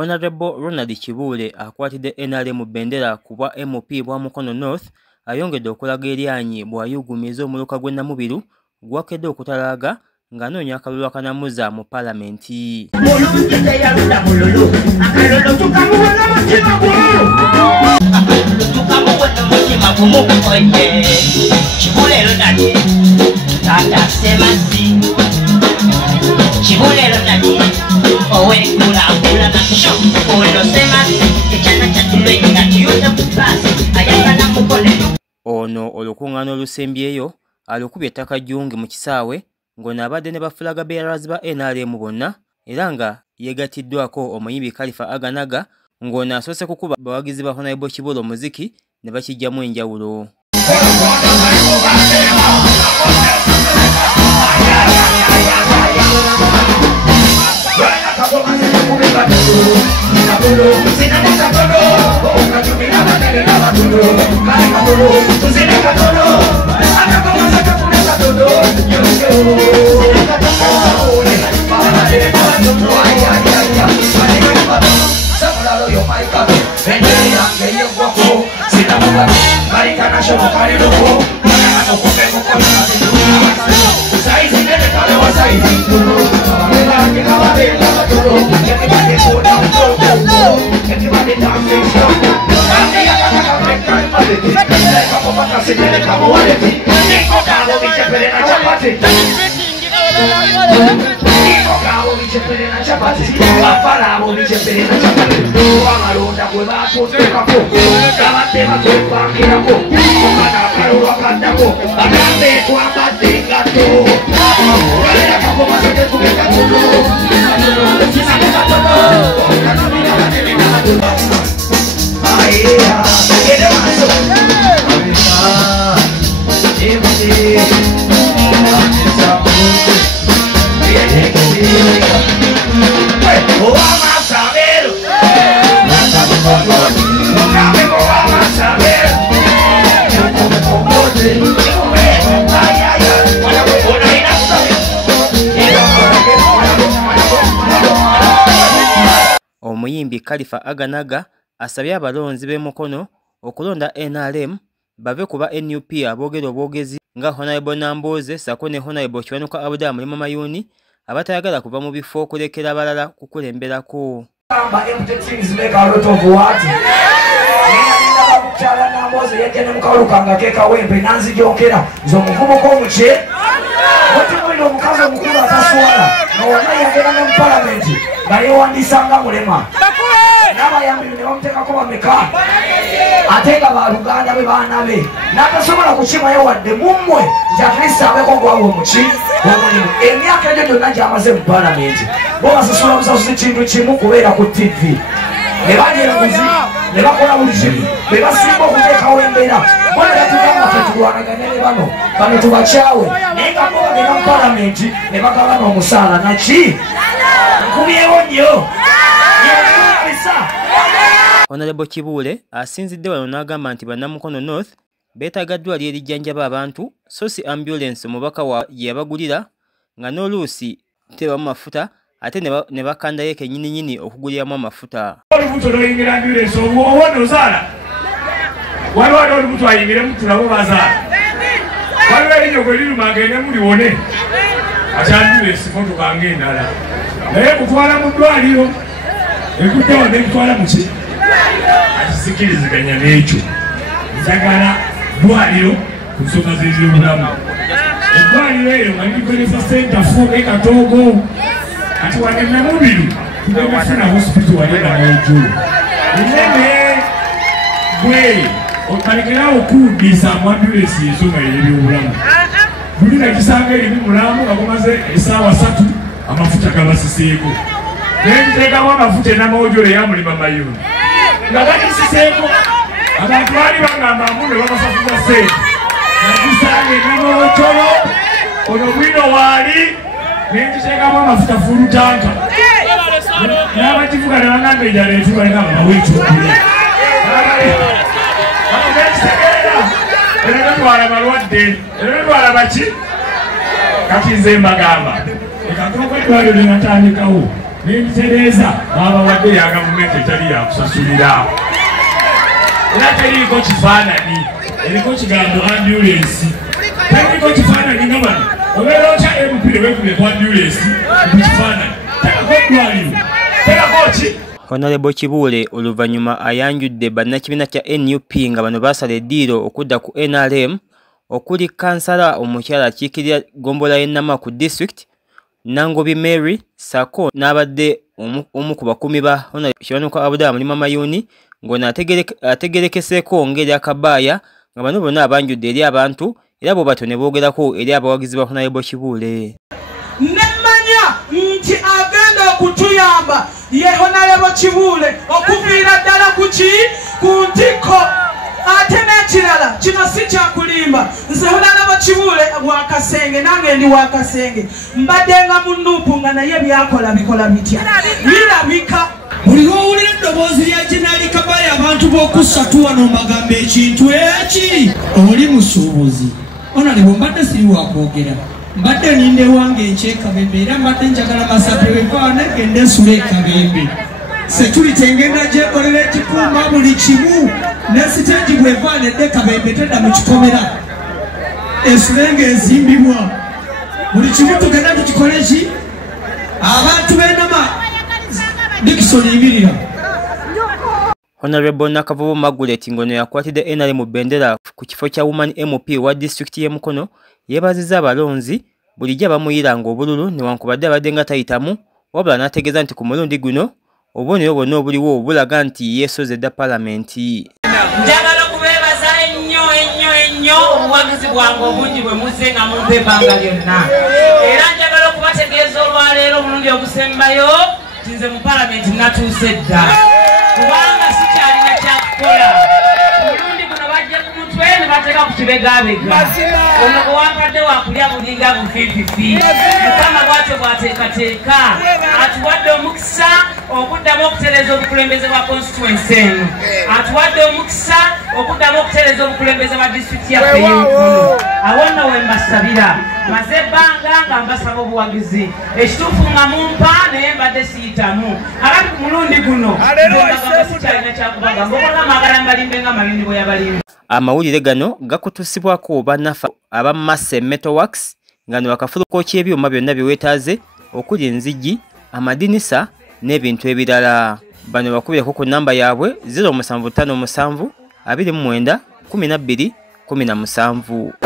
Honorable Ronald Kibuule akwatidde NRM bendera ku bwa MP bwa Mukono North ayongedde okulaga eryanyi bw'ayugumiza omuluka gw'e Namubiru gwakedde okutalaaga ng'anoonya akalulu akanamuza mu Paalamenti. Ono olukuŋŋaana olusembyeyo alukubye ettaka Jjungi mu kisaawe ng'ono abadde ne bafulaga bearers ba NRM bonna era nga yeegatiddwako omuyimbi Khalifa Aganaga ng'ono asoose kukuba bawagizi ba Honorable Kibuule omuziki ne bakijjamu enjawulo. Omuyimbi Khalifa Aganaga asabye abalonzi b'e Mukono okulonda NRM bave kuba NUP aboogera obwogezi nga Honorable Nambooze sako ne Honorable Kiwanuka Abdul Mulimo Mayuni abatayagala kuva mu bifo okulekera abalala kukulemberako. Omukazi omukulu ataswala nawana yagenda mu Paalamenti bayewandisanga mulema n'abayambi ne bamuteekako bameka ate nga baluganda be baana be n'atasobola kukimayo wadde mummwe nti akrista abeko gwawe omuki omulimu emyaka egyo gyonna gy'amaze mu Paalamenti bo basasula busasuzi kintu kimu kubeera ku TV ne balya enguzi ne bakola buli kimu be basinga okuteekawo embeera bona batugamba tetulwanaganye ne bano tubakyawe naye nga bo bagenda mu Paalamenti ne bagabana omusaala naki nkubyewo nnyo yeisa. Honorable Kibuule asinzidde wano n'agamba nti bannamukono North beetaaga ddwaliro erijjanjaba abantu so si ambulance omubaka wa yabagulira nga n'oluusi tebamu mafuta ate ne bakandayo kennyininyini okuguliramu amafuta. Olubuto lw'oyingira ambulance obw'ono ozaala waliwo ali olubuto ayingiremu tulabo bazaala waliwo erinnya gwe liruma agende muliwone ati ambulance motoka ng'endala naye kutwala mu ddwaliro ekuddewo nekutwala muki atisikiriziganya n'ekyo njagala ddwaliro ku nsonga z'ebyobulamu eddwaliro eryo nga lirikolesa senta fu ekatoogo ati wane Namubiru tugenda hospital wali Namojjolo enene gwe okalekerawo okuwuddisa ambulance ensonga y'ebyobulamu buli nakisanga erimu mulamu nga gumaze essaawa 3 amafuta gabasiseeko nentekamu amafuta Namojjolo eyamulima Mayuni nga gagisiseeko abantu baali bagamba mbu ne babasafuza sente nagisanga Namojjolo ono bwino waali nentekamu amafuta fulutanka n'abakivuga ne bagamba enjala etubaleka nga baweekyokule era netwala balwadde era netwala baki kati nze mbagamba ekakoko eddwaliro lye natandikawo n'ebitereeza babawadde ya gavumenti etali yakusasulira era teriko kifaananyi eriko kigambo ambulance teriko kifaananyi nga bano obeera otya MP ne wekubye ku ambulance ku kifaananyi terako eddwaliro terako ki. Honorable Kibuule oluvannyuma ayanjudde bannakibiina kya NUP nga bano baasala eddiiro okudda ku NRM okuli kansala omukyala akiikirira gombola y'e Namaku District Nangobi Mary Sako n'abadde omu ku bakumi ba Honorable Kiwanuka Abdallah Mulima Mayuni ng'ono ategerekeseeko ngeri akabaaya nga bano bonna abanjudde eri abantu era bo bato ne boogerako eri abawagizi ba Honorable Kibuule. Nemmanya nti agenda okutuyamba ye Honorable Kibuule okuviira ddala ku ntikko ate n'ekirala kino si kyakulimba nze Honorable Kibuule wakasenge nange ndi wakasenge mbaddenga mu nnuupu nga naye byakola bikola bitya birabika. Buli lw'owulira eddoboozi lya Jenerali Kabayi abantu b'okussatu wano mbagamba ekintu eki oli musuubuzi. Honorable mbadde siri wakwogera mbadde ninde wange ekyekabembe era mbadde njagala Masape wevaane gende nsule ekabembe setuli tengenda gyekolera ekikuuma buli kimu ne siteegi bwevaanedde kabembe tedda mu kikomera esule ng'ezimbibwa buli kimu tugenda tukikole ki abantu b'enama Dickson yimirira. Honorable Nakavubu Margaret ngono yakwatidde NRM bendera ku kifo kya Woman MP wa district y'e Mukono yeebazizza abalonzi bulijjo abamuyiranga obululu newankubadde abadde nga tayitamu wabula n'ategeeza nti ku mulundi guno obubonero bwonna obuliwo obulaga nti yeesoze dda palamenti. Njagala kubeebaza ennyo obuwagizi bwange obungi bwe muzze nga mumpa ebbanga lyonna era njagala okubategeeza olwaleero omulundi ogusembayo nti nze mu palamenti natuuse dda kubanga sikyalina kyakukola. Omulundi guno bajje ku mutwe ne bateeka ku kibegabega ono gwe wampadde wakulya bulinga bufiififi Mukama bw'atyo bw'ateekateeka atuwadde omukisa okuddamu okutereeza obukulembeze bwa constituency eno atuwadde omukisa okuddamu okutereeza obukulembeze bwa disitulikiti yaffe y'Omukono. Awo nno we mbasabira maze ebbanga nga mbasaba obuwagizi ekituufu nga mumpa naye mbadde siyitamu akati ku mulundi guno mbagamba sikyalina kyakubagamba okwagamba agalambalimbe nga mayuni bwe yabalimba. Amawulire gano gakutusibwako bannafa aba Masse Metal Works nga ne bakafuluko ky'ebyuma byonna byeweetaaze okuli enzigi amadinisa n'ebintu ebirala. Bano bakubireko ku namba yaabwe 0757 29 12 17.